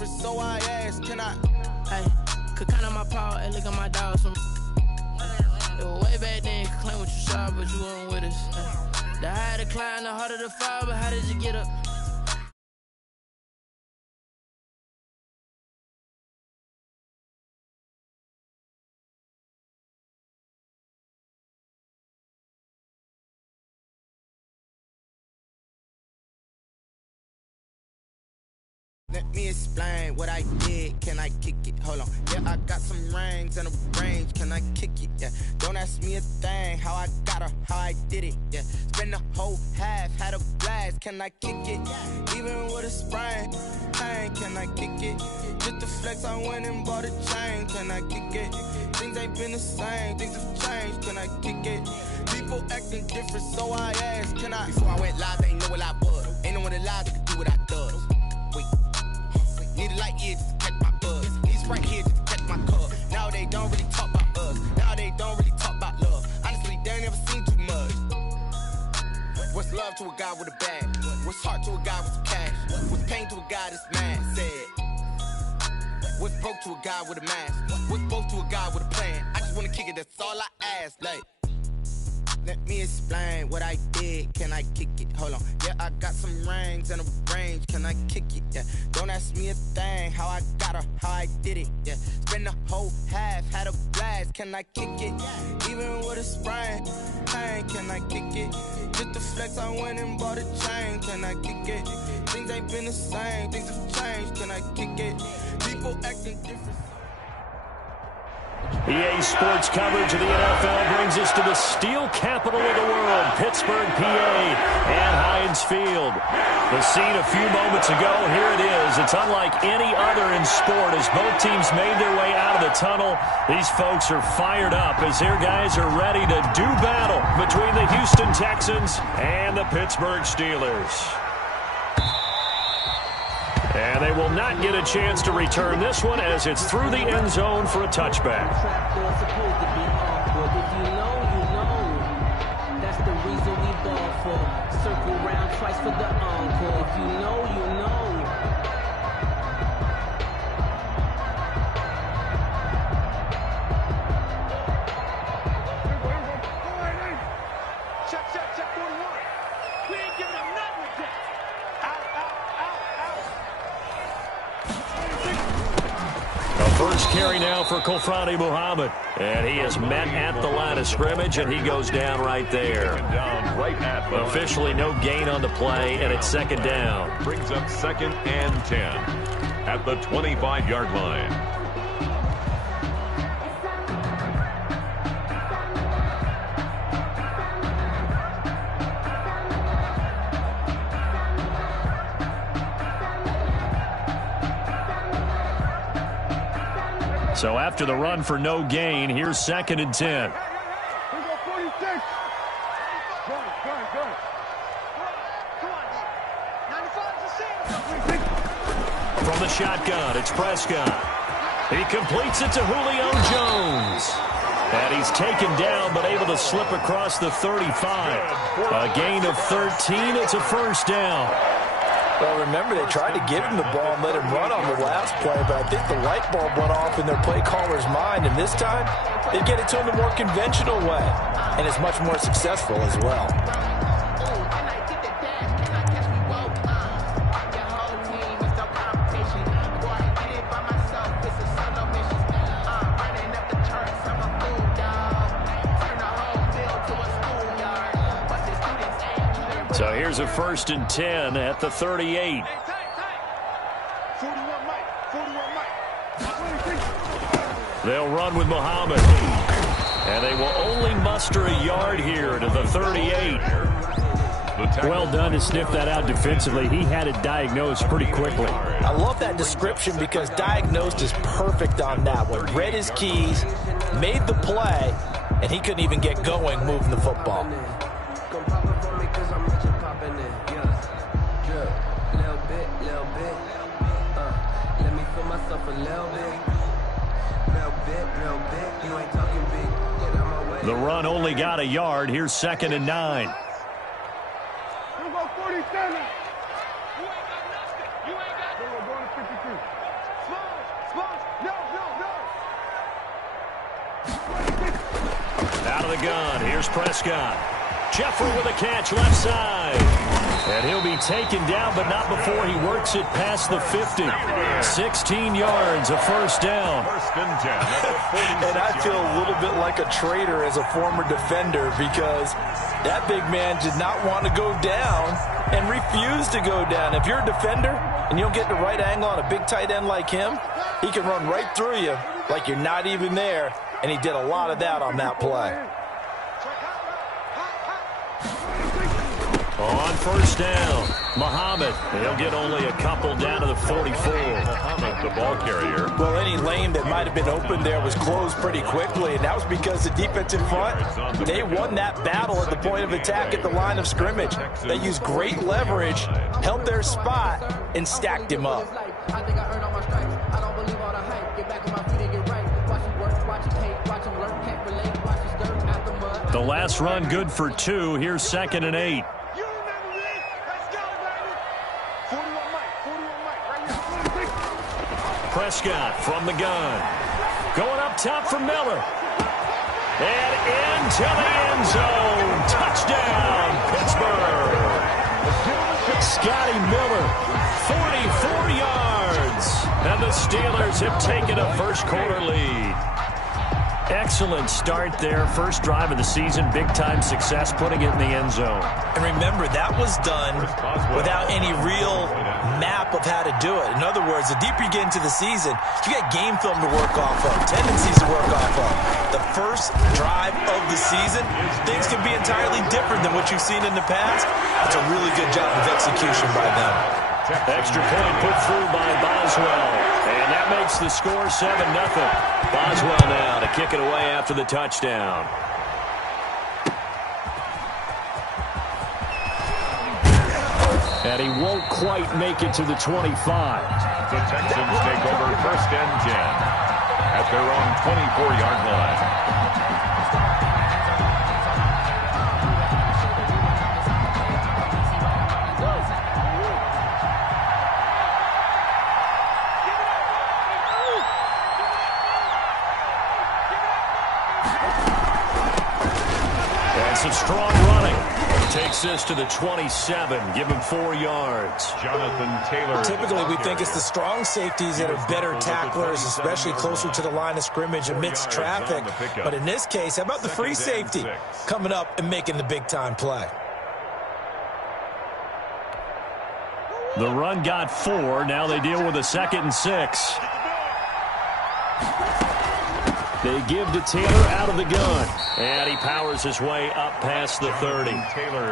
different, so I asked, can I? Hey, could count on my paw, and look at my dogs from. It was way back then, could claim what you saw, but you weren't with us. The higher the climb, the harder the fall, but how did you get up? Let me explain what I did. Can I kick it? Hold on. Yeah, I got some rings and a range. Can I kick it? Yeah. Don't ask me a thing. How I got her, how I did it. Yeah. Spend the whole half, had a blast. Can I kick it? Even with a sprain. Hey, can I kick it? Just to flex, I went and bought a chain. Can I kick it? Things ain't been the same. Things have changed. Can I kick it? People acting different, so I asked, can I? Before I went live, they ain't know what I was. Ain't no one alive that could do what I does. Wait. Need a light ear just to catch my buzz. Need right here just to catch my cup. Now they don't really talk about us. Now they don't really talk about love. Honestly, they ain't never seen too much. What's love to a guy with a bag? What's heart to a guy with some cash? What's pain to a guy that's mad? Said. What's broke to a guy with a mask? What's both to a guy with a plan? I just wanna kick it, that's all I ask. Like, let me explain what I did. Can I kick it? Hold on. Yeah, I got some rings and a range. Can I kick it? Yeah. Don't ask me a thing. How I got her, how I did it. Yeah. Spend the whole half, had a blast. Can I kick it? Even with a sprain. Hey, can I kick it? Just to flex, I went and bought a chain. Can I kick it? Things ain't been the same. Things have changed. Can I kick it? People acting different. EA Sports coverage of the NFL brings us to the steel capital of the world, Pittsburgh, PA, and Heinz Field. The scene a few moments ago, here it is. It's unlike any other in sport as both teams made their way out of the tunnel. These folks are fired up as their guys are ready to do battle between the Houston Texans and the Pittsburgh Steelers. And they will not get a chance to return this one as it's through the end zone for a touchback. That's the reason we ball for. Circle round twice for the encore. If you know, you know. Check 41. We ain't giving them nothing with that. Out. The first carry now for Kofrani Muhammad. And he is met at the line of scrimmage, and he goes down right there. Officially no gain on the play, and it's second down. Brings up 2nd and 10 at the 25-yard line. So after the run for no gain, here's 2nd and 10. Here we go, 46. Good. Come on, 95 is From the shotgun, it's Prescott. He completes it to Julio Jones. And he's taken down, but able to slip across the 35. A gain of 13. It's a first down. Well, remember, they tried to give him the ball and let him run on the last play, but I think the light bulb went off in their play caller's mind, and this time they get it to him the more conventional way, and it's much more successful as well. So here's a 1st and 10 at the 38. 41 Mike. They'll run with Muhammad. And they will only muster a yard here to the 38. Well done to sniff that out defensively. He had it diagnosed pretty quickly. I love that description because diagnosed is perfect on that one. Read his keys, made the play, and he couldn't even get going moving the football. The run only got a yard. Here's 2nd and 9. Here we go, 47. You ain't got nothing. You ain't got nothing. We're going to 52. Out of the gun, here's Prescott. Jeffrey with a catch left side. And he'll be taken down, but not before he works it past the 50. 16 yards, a first down. And I feel a little bit like a traitor as a former defender because that big man did not want to go down and refused to go down. If you're a defender and you don't get the right angle on a big tight end like him, he can run right through you like you're not even there, and he did a lot of that on that play. On first down, Muhammad. He'll get only a couple down to the 44. Muhammad, the ball carrier. Well, any lane that might have been open there was closed pretty quickly, and that was because the defensive front, they won that battle at the point of attack at the line of scrimmage. They used great leverage, held their spot, and stacked him up. I think I earned all my stripes. I don't believe all the hype. Get back on my feet and get right. Watch him work, watch him hate, watch him learn, can't relate, watch his dirt out the mud. The last run good for 2. Here's 2nd and 8. You remember this? Let's go, baby. 41 Mike, right here. Prescott from the gun. Going up top for Miller. And into the end zone. Touchdown, Pittsburgh. Scotty Miller, 44 yards. And the Steelers have taken a first-quarter lead. Excellent start there. First drive of the season. Big-time success, putting it in the end zone. And remember, that was done without any real map of how to do it. In other words, the deeper you get into the season, you got game film to work off of, tendencies to work off of. The first drive of the season, things can be entirely different than what you've seen in the past. It's a really good job of execution by them. Extra point put through by Boswell. And that makes the score 7-0. Boswell now to kick it away after the touchdown. And he won't quite make it to the 25. The Texans take over 1st and 10 at their own 24-yard line. Some strong running. Takes this to the 27. Give him 4 yards. Jonathan Taylor. Typically, we think it's the strong safeties that are better tacklers, especially closer to the line of scrimmage amidst traffic. But in this case, how about the free safety coming up and making the big-time play? The run got 4. Now they deal with a 2nd and 6. They give to Taylor out of the gun. And he powers his way up past the 30.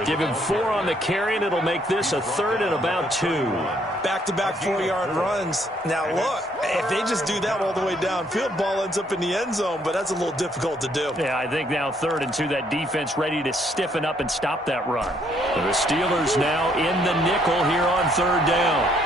Give him 4 on the carry, and it'll make this a 3rd and about 2. Back-to-back 4-yard runs. Now, look, if they just do that all the way downfield, ball ends up in the end zone, but that's a little difficult to do. Yeah, I think now 3rd and 2, that defense ready to stiffen up and stop that run. The Steelers now in the nickel here on 3rd down.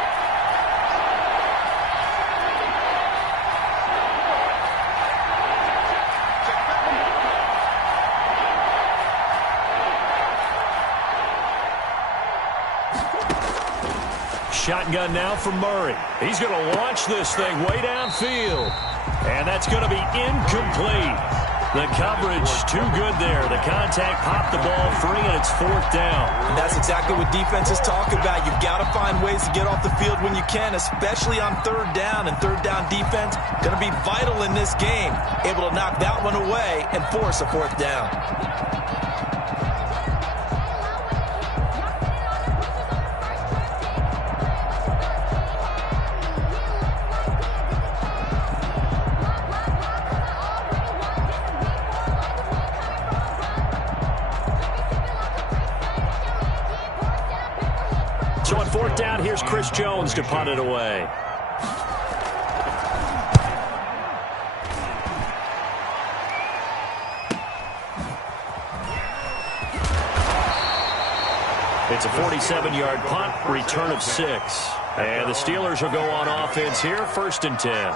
Shotgun now for Murray. He's going to launch this thing way downfield. And that's going to be incomplete. The coverage too good there. The contact popped the ball free, and it's 4th down. And that's exactly what defenses talk about. You've got to find ways to get off the field when you can, especially on 3rd down. And 3rd down defense going to be vital in this game. Able to knock that one away and force a 4th down. So on 4th down, here's Chris Jones to punt it away. It's a 47-yard punt, return of 6. And the Steelers will go on offense here, 1st and 10.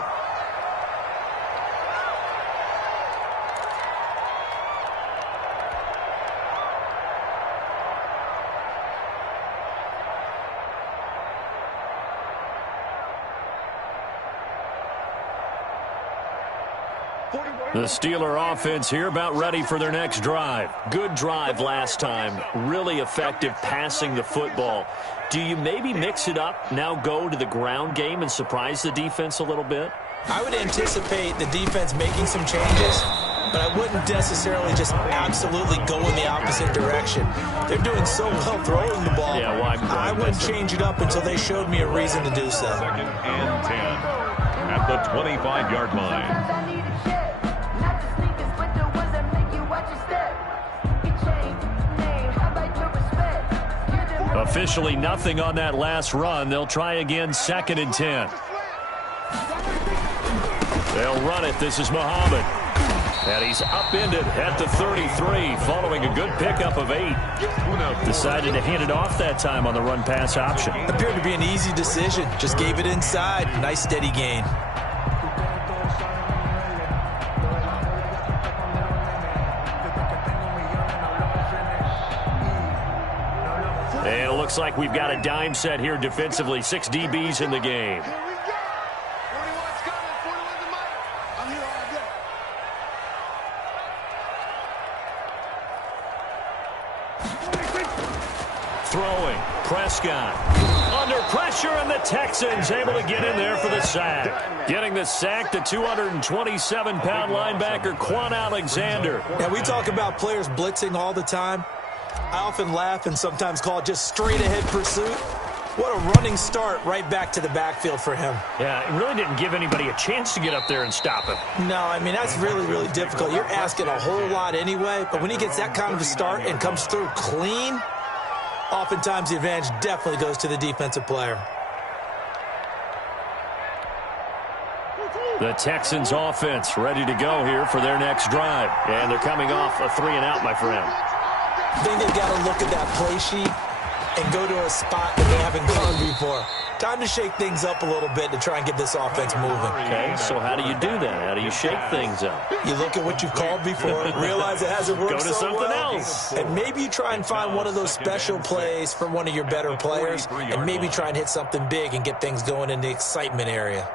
The Steeler offense here about ready for their next drive. Good drive last time. Really effective passing the football. Do you maybe mix it up, now go to the ground game and surprise the defense a little bit? I would anticipate the defense making some changes, but I wouldn't necessarily just absolutely go in the opposite direction. They're doing so well throwing the ball. Yeah, why I wouldn't change it up until they showed me a reason to do so. 2nd and 10 at the 25-yard line. Officially nothing on that last run. They'll try again, 2nd and 10. They'll run it. This is Muhammad. And he's upended at the 33 following a good pickup of 8. Decided to hand it off that time on the run-pass option. Appeared to be an easy decision. Just gave it inside. Nice steady gain. And it looks like we've got a dime set here defensively. 6 DBs in the game. Throwing. Prescott. Under pressure, and the Texans able to get in there for the sack. Getting the sack, the 227-pound linebacker, Quan Alexander. Now, we talk about players blitzing all the time. I often laugh and sometimes call it just straight-ahead pursuit. What a running start right back to the backfield for him. Yeah, it really didn't give anybody a chance to get up there and stop him. No, I mean, that's really, really difficult. You're asking a whole lot anyway, but when he gets that kind of a start and comes through clean, oftentimes the advantage definitely goes to the defensive player. The Texans offense ready to go here for their next drive. And they're coming off a 3-and-out, my friend. I think they've got to look at that play sheet and go to a spot that they haven't gone before. Time to shake things up a little bit to try and get this offense moving. Okay, so how do you do that? How do you shake things up? You look at what you've called before, realize it hasn't worked Go to so something well, else. and maybe you try and find one of those special plays from one of your better players, and maybe try and hit something big and get things going in the excitement area.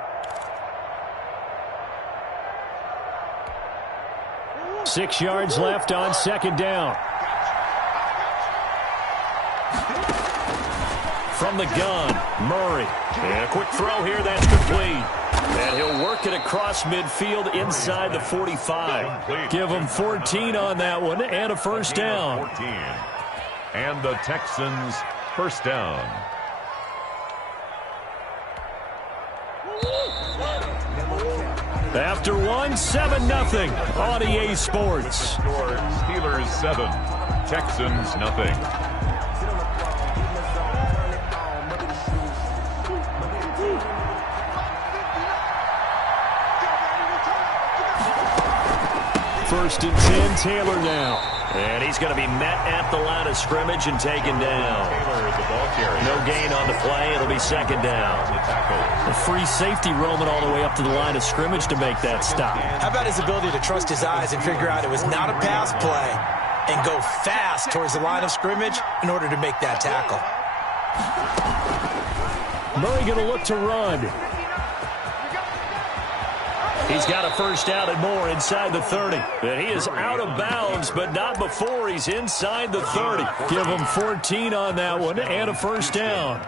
6 yards left on 2nd down. From the gun, Murray. And a quick throw here, that's complete. And he'll work it across midfield inside the 45. Give him 14 on that one and a first down. 14. And the Texans first down. After one, 7-0 on EA Sports. Score Steelers 7, Texans nothing. First and 10, Taylor now. And he's going to be met at the line of scrimmage and taken down. Taylor is the ball carrier. No gain on the play. It'll be 2nd down. A free safety roaming all the way up to the line of scrimmage to make that stop. How about his ability to trust his eyes and figure out it was not a pass play and go fast towards the line of scrimmage in order to make that tackle. Murray going to look to run. He's got a first down and more inside the 30. And he is out of bounds, but not before he's inside the 30. Give him 14 on that one and a first down.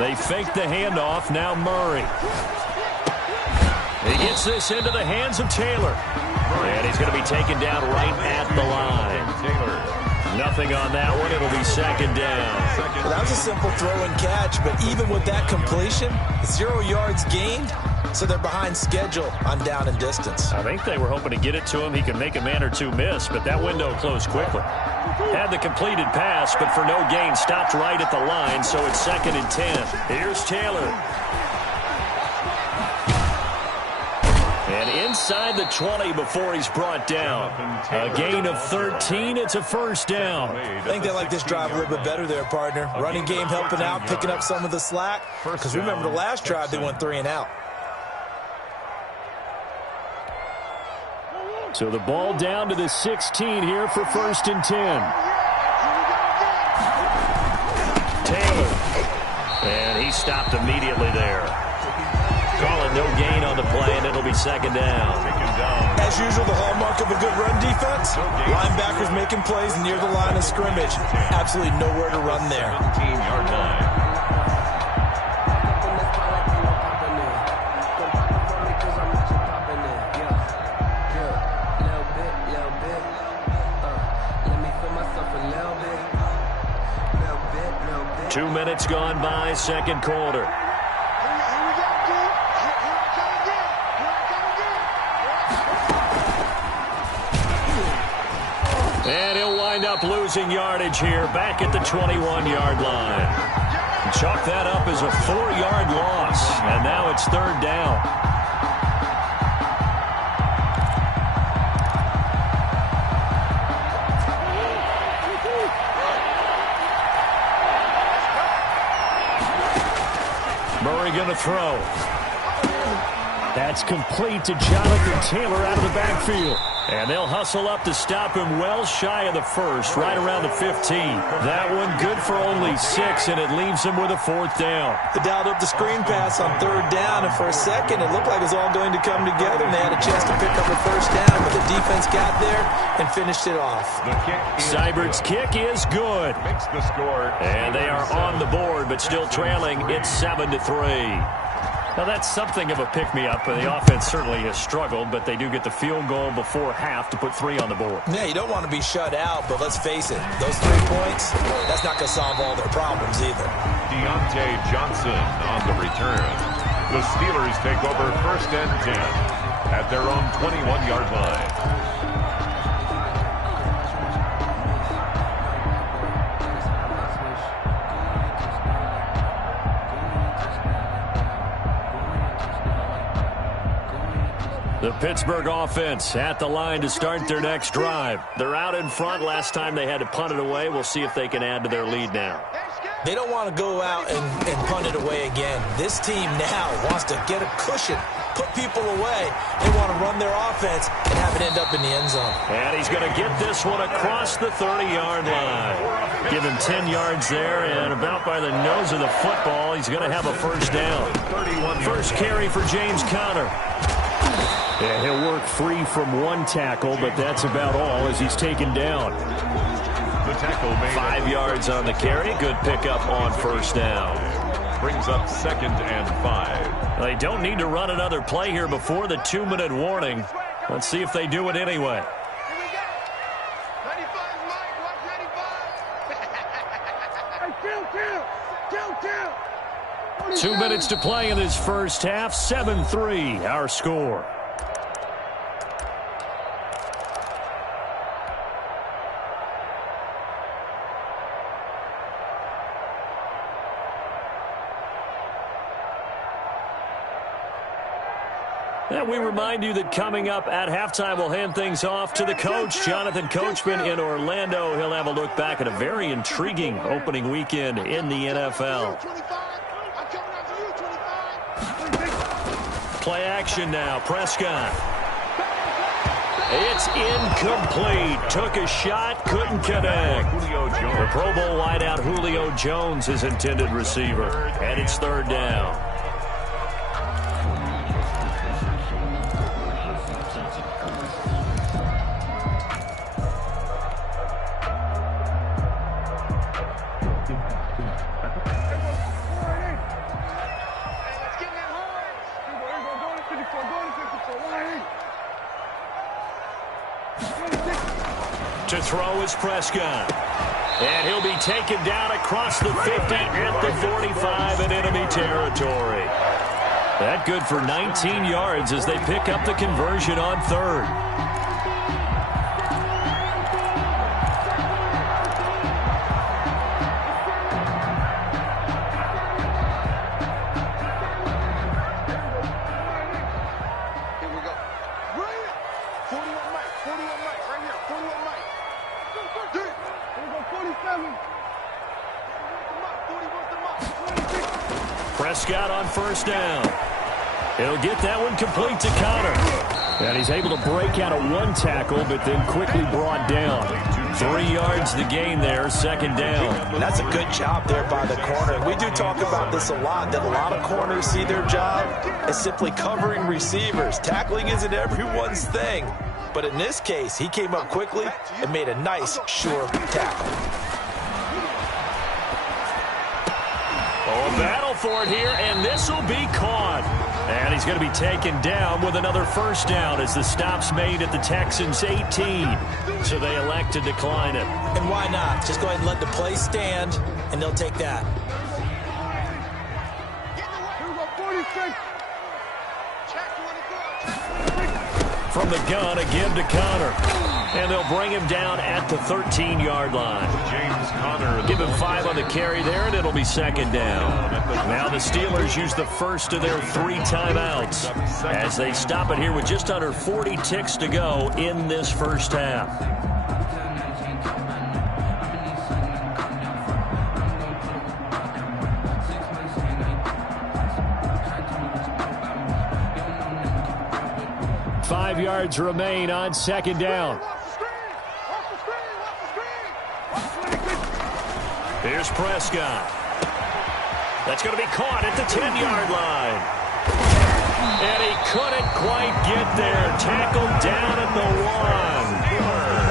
They fake the handoff. Now Murray. He gets this into the hands of Taylor. And he's going to be taken down right at the line. Nothing on that one. It'll be 2nd down. Well, that was a simple throw and catch, but even with that completion, 0 yards gained, so they're behind schedule on down and distance. I think they were hoping to get it to him. He could make a man or two miss, but that window closed quickly. Had the completed pass, but for no gain, stopped right at the line, so it's 2nd and 10. Here's Taylor. And inside the 20 before he's brought down. A gain of 13. It's a first down. I think they like this drive a little bit better there, partner. Running game helping out, picking up some of the slack. Because remember the last drive, they went 3-and-out. So the ball down to the 16 here for 1st and 10. Taylor. And he stopped immediately there. Calling no gain on the play, and it'll be 2nd down. As usual, the hallmark of a good run defense. Linebackers making plays near the line of scrimmage. Absolutely nowhere to run there. 17-yard line. Two minutes gone by, 2nd quarter. And he'll wind up losing yardage here, back at the 21-yard line. Chalk that up as a 4-yard loss, and now it's 3rd down. Murray going to throw. That's complete to Jonathan Taylor out of the backfield. And they'll hustle up to stop him well shy of the 1st, right around the 15. That one good for only 6, and it leaves him with a 4th down. They dialed up the screen pass on 3rd down, and for a second it looked like it was all going to come together, and they had a chance to pick up a 1st down, but the defense got there and finished it off. Seibert's kick is good. Makes the score. And they are on the board, but still trailing. It's 7-3. Now, that's something of a pick-me-up. The offense certainly has struggled, but they do get the field goal before half to put 3 on the board. Yeah, you don't want to be shut out, but let's face it, those 3 points, that's not going to solve all their problems either. Deontay Johnson on the return. The Steelers take over 1st and 10 at their own 21-yard line. The Pittsburgh offense at the line to start their next drive. They're out in front. Last time they had to punt it away. We'll see if they can add to their lead now. They don't want to go out and punt it away again. This team now wants to get a cushion, put people away. They want to run their offense and have it end up in the end zone. And he's going to get this one across the 30-yard line. Give him 10 yards there, and about by the nose of the football, he's going to have a 1st down. 1st carry for James Conner. Yeah, he'll work free from 1 tackle, but that's about all as he's taken down. The tackle made 5 yards on the carry. Good pickup on 1st down. Brings up 2nd and 5. They don't need to run another play here before the 2-minute warning. Let's see if they do it anyway. 2 minutes to play in this first half. 7-3, our score. And we remind you that coming up at halftime, we'll hand things off to the coach, Jonathan Coachman in Orlando. He'll have a look back at a very intriguing opening weekend in the NFL. Play action now. Prescott. It's incomplete. Took a shot, couldn't connect. The Pro Bowl wideout Julio Jones, his intended receiver. And it's 3rd down. To throw is Prescott. And he'll be taken down across the 50 at the 45 in enemy territory. That good for 19 yards as they pick up the conversion on 3rd. Prescott on 1st down. He'll get that one complete to Connor. And he's able to break out of one tackle, but then quickly brought down. 3 yards the gain there, second down. And that's a good job there by the corner. We do talk about this a lot, that a lot of corners see their job as simply covering receivers. Tackling isn't everyone's thing. But in this case, he came up quickly and made a nice, sure tackle. Oh, battle for it here, and this will be caught. And he's going to be taken down with another first down as the stop's made at the Texans' 18. So they elect to decline it. And why not? Just go ahead and let the play stand, and they'll take that. From the gun, a give to Connor. And they'll bring him down at the 13-yard line. James Conner. Give him 5 on the carry there, and it'll be second down. Now the Steelers use the first of their 3 timeouts as they stop it here with just under 40 ticks to go in this first half. Five yards remain on second down. Here's Prescott. That's going to be caught at the 10-yard line. And he couldn't quite get there. Tackled down at the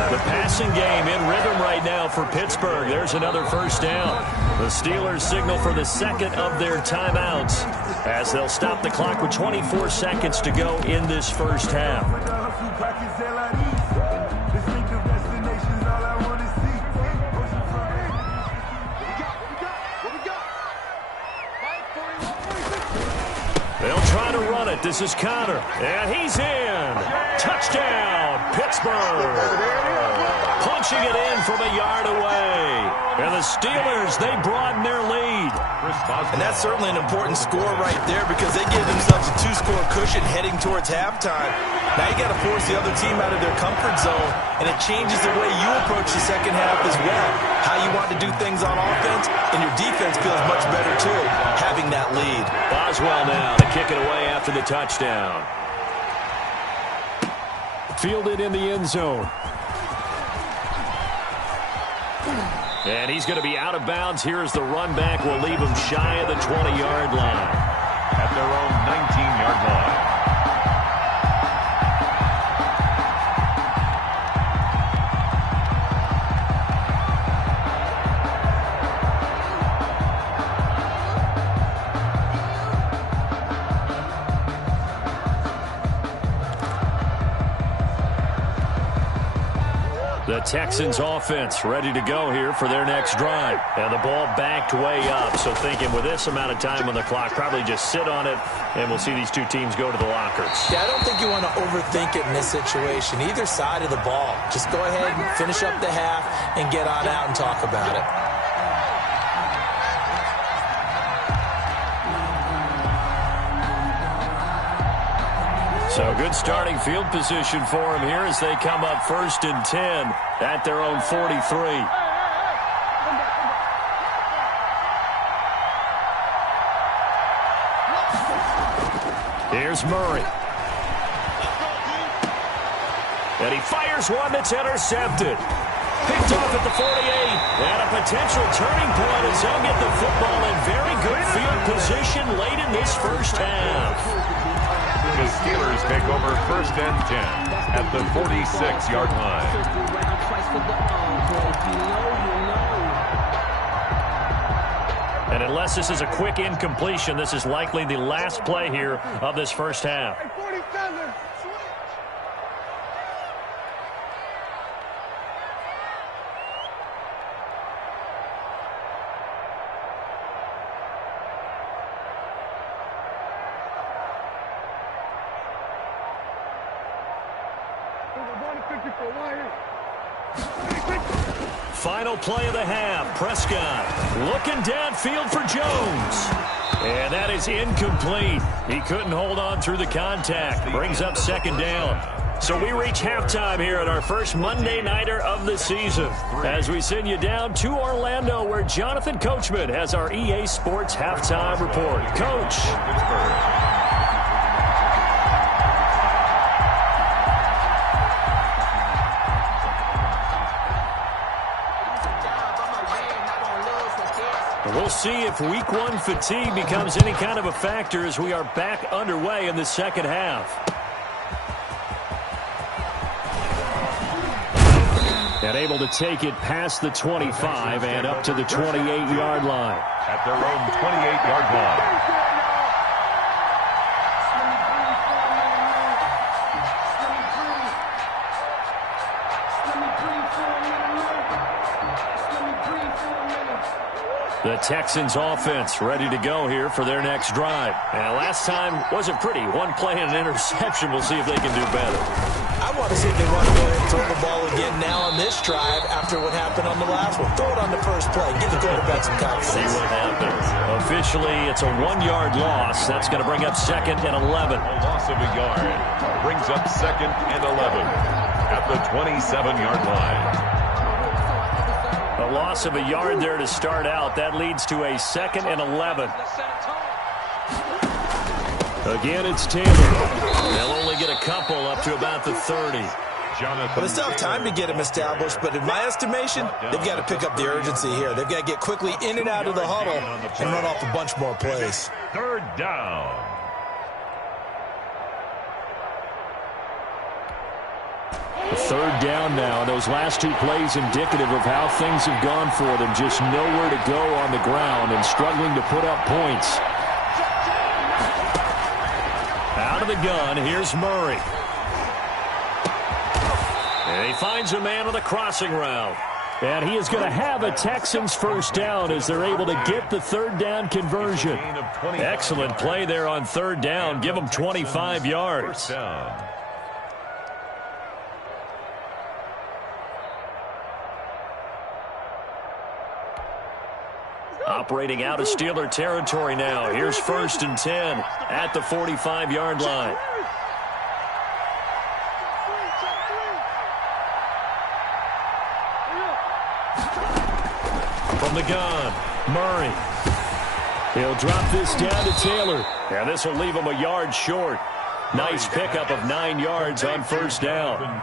1. The passing game in rhythm right now for Pittsburgh. There's another first down. The Steelers signal for the second of their timeouts as they'll stop the clock with 24 seconds to go in this first half. They'll try to run it. This is Connor. And he's in. Touchdown, Pittsburgh. Punching it in from a yard away. And the Steelers, they broaden their lead. And that's certainly an important score right there because they give themselves a 2-score cushion heading towards halftime. Now you got to force the other team out of their comfort zone, and it changes the way you approach the second half as well. How you want to do things on offense, and your defense feels much better too, having that lead. Boswell now to kick it away after the touchdown. Fielded in the end zone. And he's going to be out of bounds here as the run back will leave him shy of the 20-yard line. At their own 19-yard line. The Texans offense ready to go here for their next drive. And the ball backed way up. So thinking with this amount of time on the clock, probably just sit on it, and we'll see these two teams go to the lockers. Yeah, I don't think you want to overthink it in this situation. Either side of the ball. Just go ahead and finish up the half and get on out and talk about it. So good starting field position for him here as they come up 1st and 10 at their own 43. Here's Murray. And he fires one that's intercepted. Picked off at the 48. And a potential turning point as they'll get the football in very good field position late in this first half. The Steelers take over 1st and 10 at the 46-yard line. And unless this is a quick incompletion, this is likely the last play here of this first half. Final play of the half. Prescott looking downfield for Jones. And that is incomplete. He couldn't hold on through the contact. Brings up second down. So we reach halftime here at our first Monday Nighter of the season as we send you down to Orlando where Jonathan Coachman has our EA Sports Halftime Report. Coach. see if week one fatigue becomes any kind of a factor as we are back underway in the second half. And able to take it past the 25 and up to the 28-yard line. At their own 28-yard line. The Texans offense ready to go here for their next drive. And last time wasn't pretty. One play and an interception. We'll see if they can do better. I want to see if they want to go ahead and throw the ball again now on this drive after what happened on the last one. Throw it on the first play. Give the quarterback some confidence. See what happens. Officially, it's a 1-yard loss. That's going to bring up 2nd and 11. A loss of a yard brings up 2nd and 11 at the 27-yard line. A loss of a yard there to start out. That leads to a 2nd and 11. Again, it's Taylor. They'll only get a couple up to about the 30. Well, they still have time to get him established, but in my estimation, they've got to pick up the urgency here. They've got to get quickly in and out of the huddle and run off a bunch more plays. 3rd down. Third down now. Those last two plays indicative of how things have gone for them. Just nowhere to go on the ground and struggling to put up points. Out of the gun, here's Murray. And he finds a man on the crossing route. And he is going to have a Texans first down as they're able to get the 3rd down conversion. Excellent play there on 3rd down. Give them 25 yards. Operating out of Steeler territory now. Here's 1st and 10 at the 45-yard line. From the gun, Murray. He'll drop this down to Taylor. And this will leave him a yard short. Nice pickup of 9 yards on 1st down.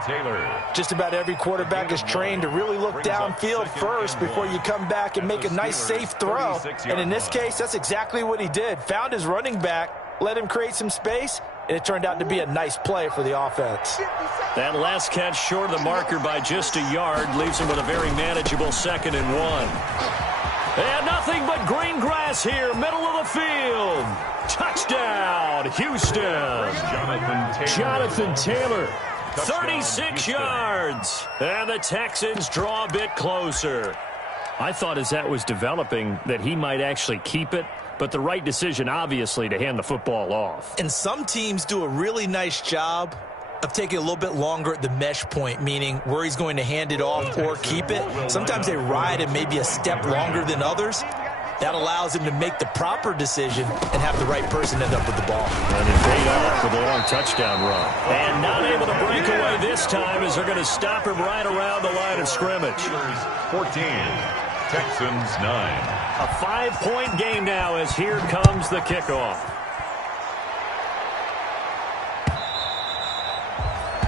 Just about every quarterback is trained to really look downfield first before you come back and make a nice, safe throw. And in this case, that's exactly what he did. Found his running back, let him create some space, and it turned out to be a nice play for the offense. That last catch short of the marker by just a yard leaves him with a very manageable 2nd and 1. And nothing but green grass here, middle of the field. Touchdown, Houston. Jonathan Taylor, 36 yards. And the Texans draw a bit closer. I thought as that was developing that he might actually keep it, but the right decision, obviously, to hand the football off. And some teams do a really nice job of taking a little bit longer at the mesh point, meaning where he's going to hand it off or keep it. Sometimes they ride it maybe a step longer than others. That allows him to make the proper decision and have the right person end up with the ball. And it paid off with a long touchdown run. And not able to break away this time as they're going to stop him right around the line of scrimmage. 14, Texans 9. A 5-point game now as here comes the kickoff.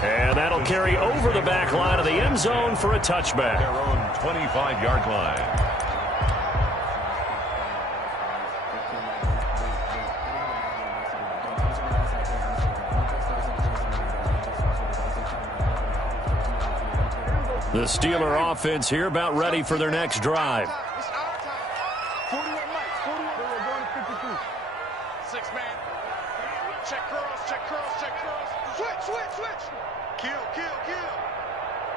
And that'll carry over the back line of the end zone for a touchback. Their own 25-yard line. The Steeler offense here about ready for their next drive. It's our time. 41 Mike. 41. We're going to 52. 6 man. Check curls, check curls, check curls. Switch, switch, switch. Kill, kill, kill.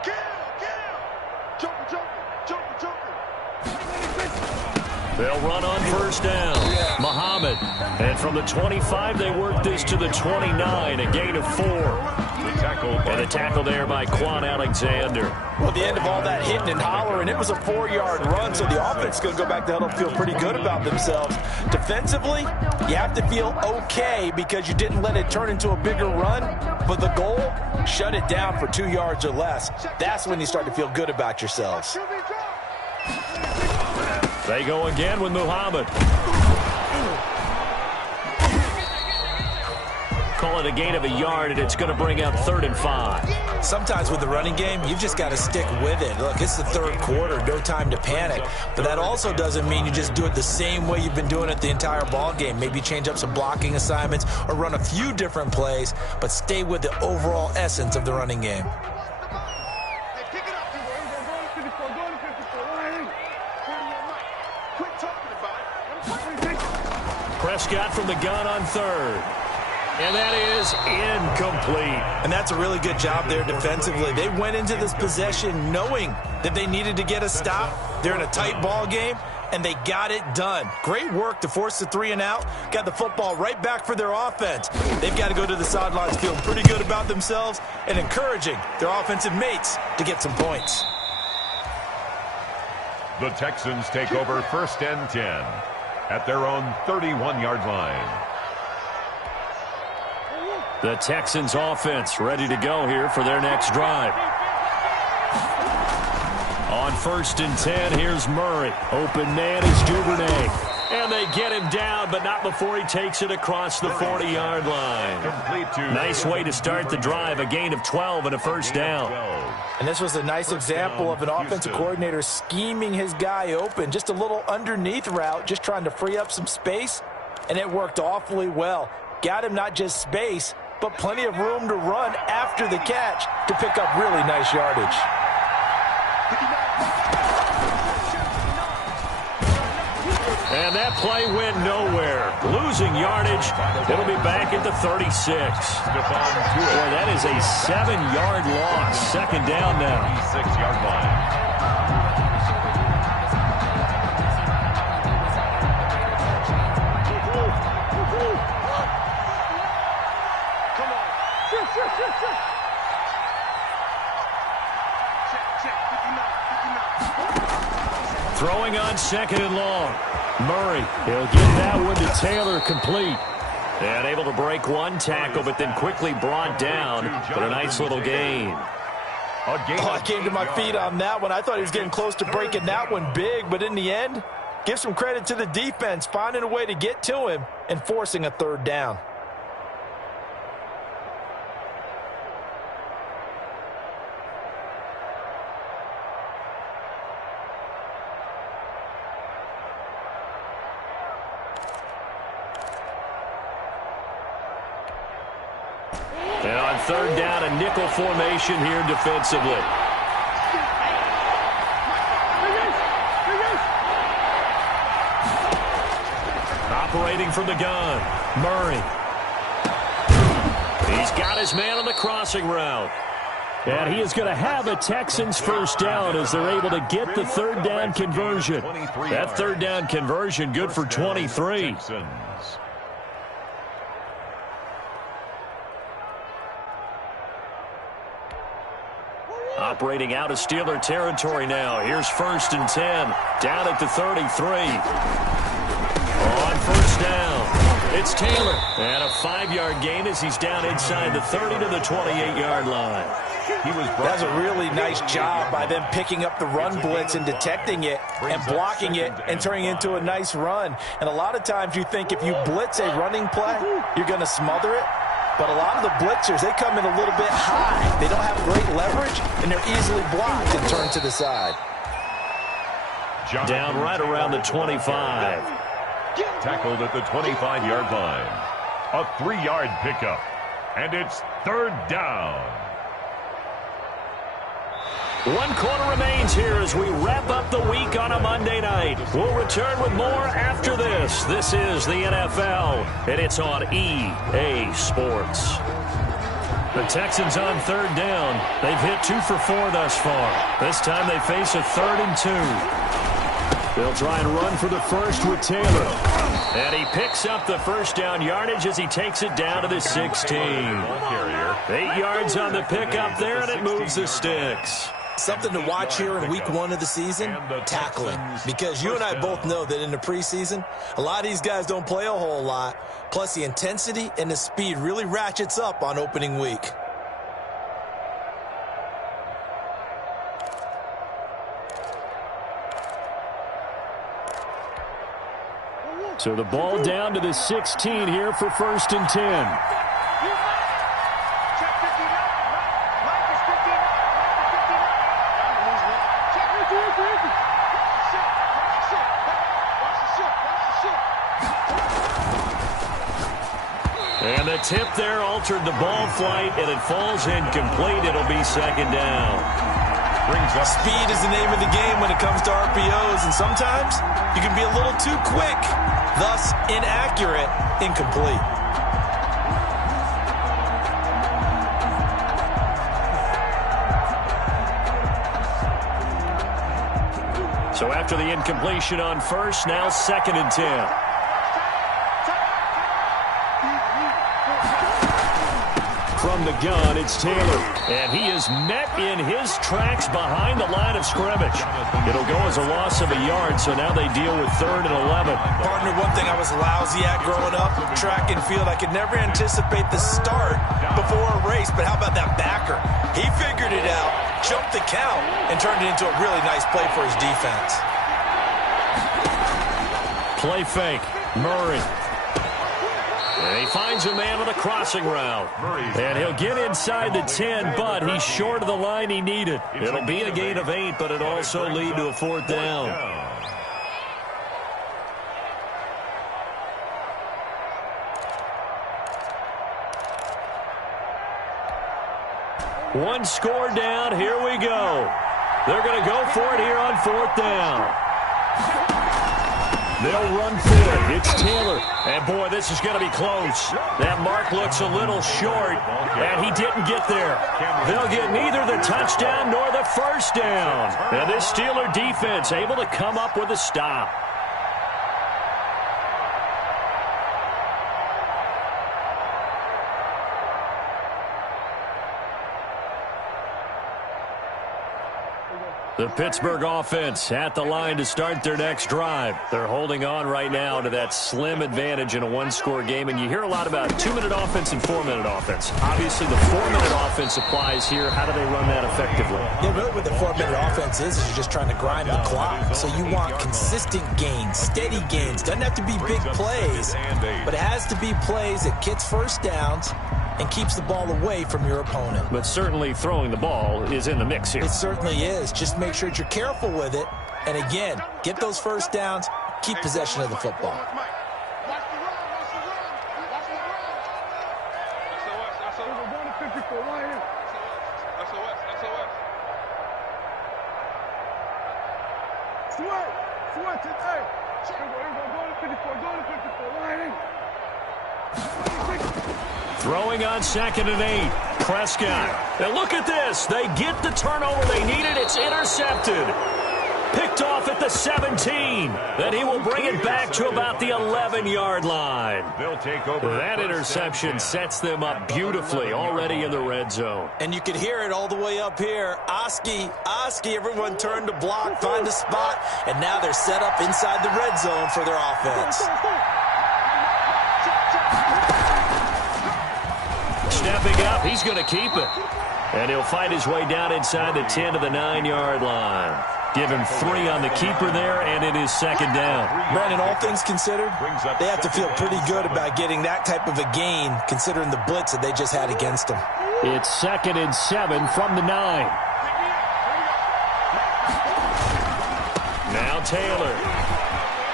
Kill, kill. Joker, joker, joker, joker. They'll run on first down. Muhammad. And from the 25, they work this to the 29, a gain of 4. And the tackle there by Quan Alexander. Well, at the end of all that hitting and hollering, it was a 4-yard run, so the offense is going to go back to huddle and feel pretty good about themselves. Defensively, you have to feel okay because you didn't let it turn into a bigger run, but the goal, shut it down for 2 yards or less. That's when you start to feel good about yourselves. They go again with Muhammad. Call it a gain of a yard, and it's going to bring up 3rd and 5. Sometimes with the running game, you've just got to stick with it. Look, it's the third quarter, no time to panic. But that also doesn't mean you just do it the same way you've been doing it the entire ball game. Maybe change up some blocking assignments or run a few different plays, but stay with the overall essence of the running game. Prescott from the gun on 3rd. And that is incomplete. And that's a really good job there defensively. They went into this possession knowing that they needed to get a stop. They're in a tight ball game, and they got it done. Great work to force the 3 and out. Got the football right back for their offense. They've got to go to the sidelines feeling pretty good about themselves and encouraging their offensive mates to get some points. The Texans take over 1st and 10 at their own 31-yard line. The Texans offense ready to go here for their next drive. On 1st and 10, here's Murray. Open man is Duvernay. And they get him down, but not before he takes it across the 40-yard line. Nice way to start the drive, a gain of 12 and a 1st down. And this was a nice example of an offensive coordinator scheming his guy open. Just a little underneath route, just trying to free up some space, and it worked awfully well. Got him not just space, but plenty of room to run after the catch to pick up really nice yardage. And that play went nowhere. Losing yardage. It'll be back at the 36. Boy, that is a 7-yard loss. 2nd down now. 6-yard line. Throwing on 2nd and long. Murray, he'll get that one to Taylor, complete. And able to break one tackle, but then quickly brought down. But a nice little gain. I came to my feet on that one. I thought he was getting close to breaking that one big, but in the end, give some credit to the defense, finding a way to get to him and forcing a 3rd down. And on 3rd down, a nickel formation here defensively. Operating from the gun, Murray. He's got his man on the crossing route. And he is going to have a Texans 1st down as they're able to get the 3rd down conversion. That 3rd down conversion good for 23. Operating out of Steeler territory now. Here's 1st and 10. Down at the 33. On 1st down, it's Taylor. And a 5-yard gain as he's down inside the 30 to the 28-yard line. That's a really nice job by them picking up the run blitz and detecting it and blocking it and turning it into a nice run. And a lot of times you think if you blitz a running play, you're going to smother it. But a lot of the blitzers, they come in a little bit high. They don't have great leverage, and they're easily blocked and turned to the side. Down right around the 25. Tackled at the 25-yard line. A 3-yard pickup. And it's 3rd down. 1 quarter remains here as we wrap up the week on a Monday night. We'll return with more after this. This is the NFL, and it's on EA Sports. The Texans on 3rd down. They've hit 2 for 4 thus far. This time they face a 3rd and 2. They'll try and run for the 1st with Taylor. And he picks up the 1st down yardage as he takes it down to the 16. 8 yards on the pickup there, and it moves the sticks. Something to watch here in week 1 of the season, tackling. Because you and I both know that in the preseason, a lot of these guys don't play a whole lot. Plus, the intensity and the speed really ratchets up on opening week. So the ball down to the 16 here for 1st and 10. tip there altered the ball flight, and it falls incomplete. It'll be second down. Speed is the name of the game when it comes to RPOs, and sometimes you can be a little too quick, thus inaccurate, incomplete. So after the incompletion on first, now 2nd and 10. From the gun, it's Taylor. And he is met in his tracks behind the line of scrimmage. It'll go as a loss of a yard, so now they deal with 3rd and 11. Partner, one thing I was lousy at growing up, track and field, I could never anticipate the start before a race, but how about that backer? He figured it out, jumped the count, and turned it into a really nice play for his defense. Play fake. Murray. And he finds a man on a crossing route. And he'll get inside the 10, but he's short of the line he needed. It'll be a gain of 8, but it'll also lead to a 4th down. One score down. Here we go. They're going to go for it here on 4th down. They'll run for it. It's Taylor. And, boy, this is going to be close. That mark looks a little short, and he didn't get there. They'll get neither the touchdown nor the first down. And this Steeler defense able to come up with a stop. The Pittsburgh offense at the line to start their next drive. They're holding on right now to that slim advantage in a one-score game. And you hear a lot about 2-minute offense and 4-minute offense. Obviously, the 4-minute offense applies here. How do they run that effectively? Yeah, really what the 4-minute offense is you're just trying to grind the clock. So you want consistent gains, steady gains. Doesn't have to be big plays, but it has to be plays that gets first downs and keeps the ball away from your opponent. But certainly throwing the ball is in the mix here. It certainly is. Just make sure that you're careful with it. And again, get those first downs, keep possession of the football. Throwing on 2nd and 8. Prescott. And look at this. They get the turnover they needed. It's intercepted. Picked off at the 17. Then he will bring it back to about the 11-yard line. They'll take over. That interception sets them up beautifully already in the red zone. And you could hear it all the way up here. Oski, everyone turned to block, find a spot, and now they're set up inside the red zone for their offense. Stepping up, he's going to keep it. And he'll find his way down inside the 10 to the 9-yard line. Give him 3 on the keeper there, and it is 2nd down. Brandon, all things considered, they have to feel pretty good about getting that type of a gain, considering the blitz that they just had against them. It's 2nd and 7 from the 9. Now Taylor.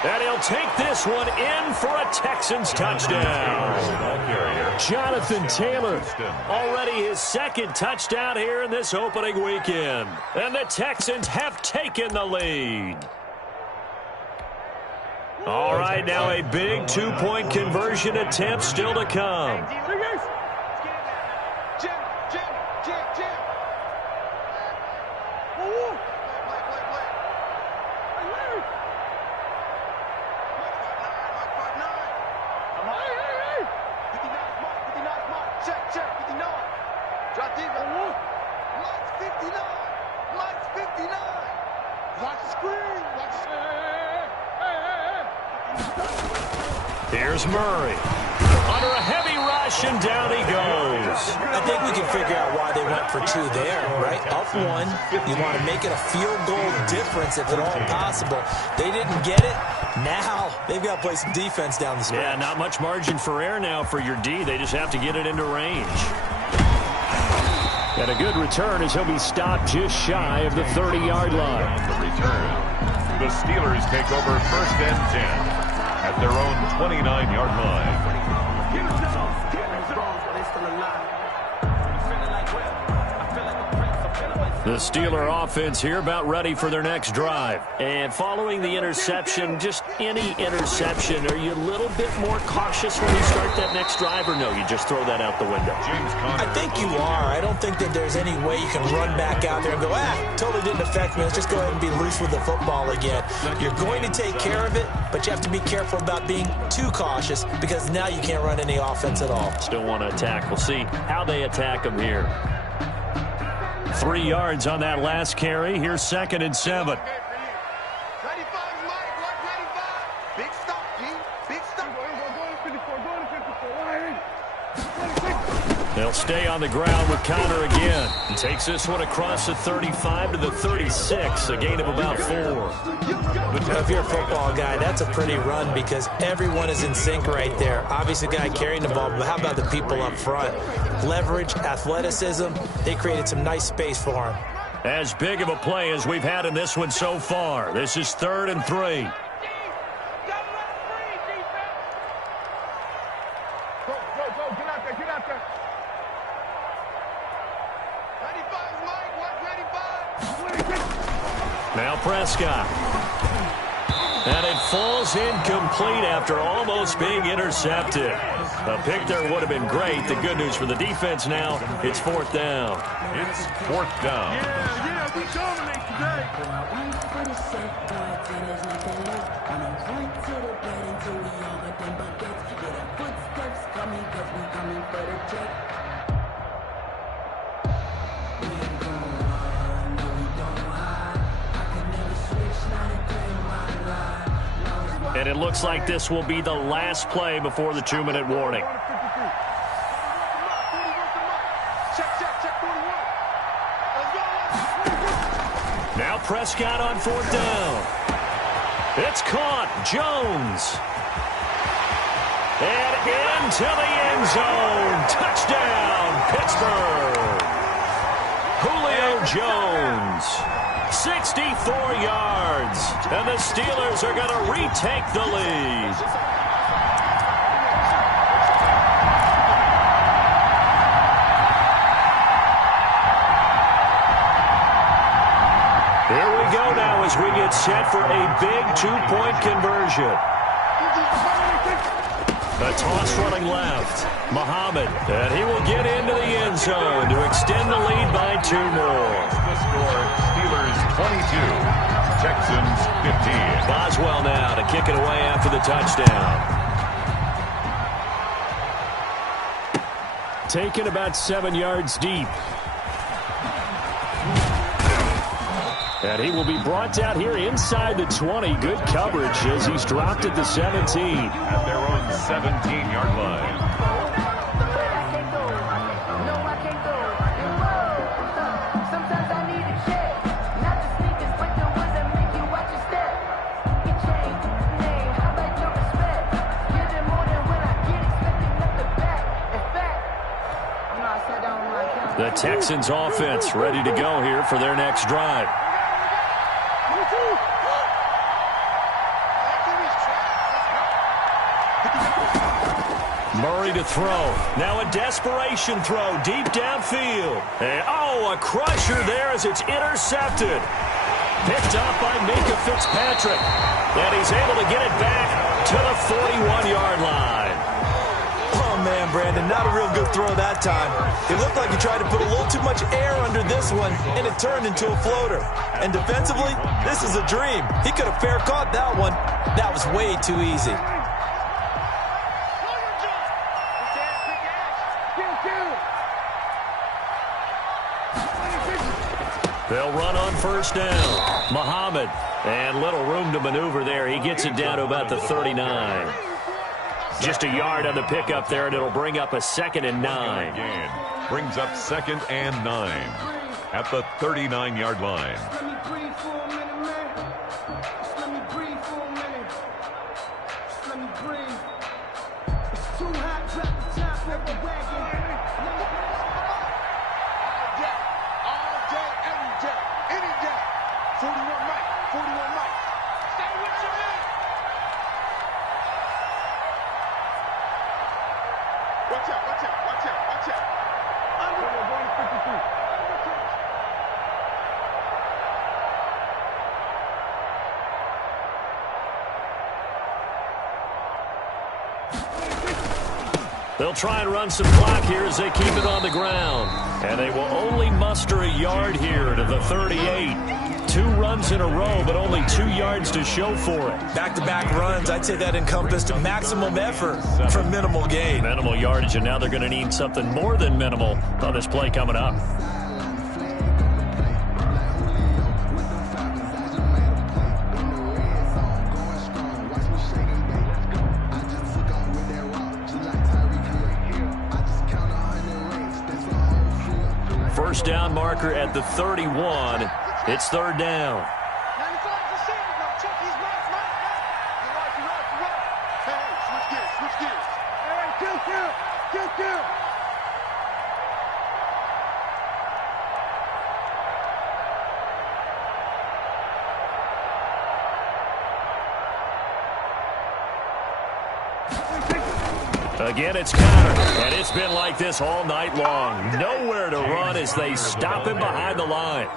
And he'll take this one in for a Texans touchdown. Jonathan Taylor, already his 2nd touchdown here in this opening weekend. And the Texans have taken the lead. All right, now a big 2-point conversion attempt still to come. Here's Murray. Under a heavy rush, and down he goes. I think we can figure out why they went for 2 there, right? Up 1, you want to make it a field goal difference if at all possible. They didn't get it. Now they've got to play some defense down the stretch. Yeah, not much margin for error now for your D. They just have to get it into range. And a good return as he'll be stopped just shy of the 30-yard line. On the return, the Steelers take over 1st and 10 at their own 29-yard line. The Steeler offense here about ready for their next drive. And following the interception, just any interception, are you a little bit more cautious when you start that next drive, or no, you just throw that out the window? I think you are. I don't think that there's any way you can run back out there and go, totally didn't affect me. Let's just go ahead and be loose with the football again. You're going to take care of it, but you have to be careful about being too cautious because now you can't run any offense at all. Still want to attack. We'll see how they attack them here. 3 yards on that last carry. Here's 2nd and 7. Big stop, G. Big stop. They'll stay on the ground with Connor again. He takes this one across the 35 to the 36, a gain of about 4. If you're a football guy, that's a pretty run because everyone is in sync right there. Obviously, the guy carrying the ball, but how about the people up front? Leverage, athleticism, they created some nice space for him. As big of a play as we've had in this one so far. This is 3rd and 3. Now Prescott. And it falls incomplete after almost being intercepted. A pick there would have been great. The good news for the defense now, it's 4th down. It's 4th down. Yeah, we dominate today. And it looks like this will be the last play before the 2-minute warning. Now Prescott on 4th down. It's caught. Jones. And into the end zone. Touchdown, Pittsburgh. Julio Jones. 64 yards. And the Steelers are going to retake the lead. Here we go now as we get set for a big 2-point conversion. A toss running left. Muhammad. And he will get into the end zone to extend the lead by 2 more. The score, Steelers 22, Texans 15. Boswell now to kick it away after the touchdown. Taken about 7 yards deep. And he will be brought down here inside the 20. Good coverage as he's dropped at the 17. At their own 17-yard line. The Texans offense ready to go here for their next drive. Murray to throw. Now a desperation throw deep downfield. And, a crusher there as it's intercepted. Picked up by Minka Fitzpatrick. And he's able to get it back to the 41-yard line. Oh, man, Brandon, not a real good throw that time. It looked like he tried to put a little too much air under this one, and it turned into a floater. And defensively, this is a dream. He could have fair caught that one. That was way too easy. They'll run on 1st down. Muhammad. And little room to maneuver there. He gets it down to about the 39. Just a yard on the pickup there, and it'll bring up a 2nd and 9. Again, brings up 2nd and 9 at the 39-yard line. Watch out, watch out, watch out, watch out. They'll try and run some clock here as they keep it on the ground. And they will only muster a yard here to the 38. 2 runs in a row, but only 2 yards to show for it. Back-to-back runs, I'd say that encompassed maximum effort for minimal gain. Minimal yardage, and now they're going to need something more than minimal on this play coming up. First down marker at the 31. It's third down. Again, it's counter, and it's been like this all night long. Nowhere to run as they stop him behind the line.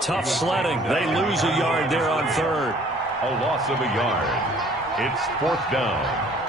Tough sledding. They lose a yard there on third. A loss of a yard. It's fourth down.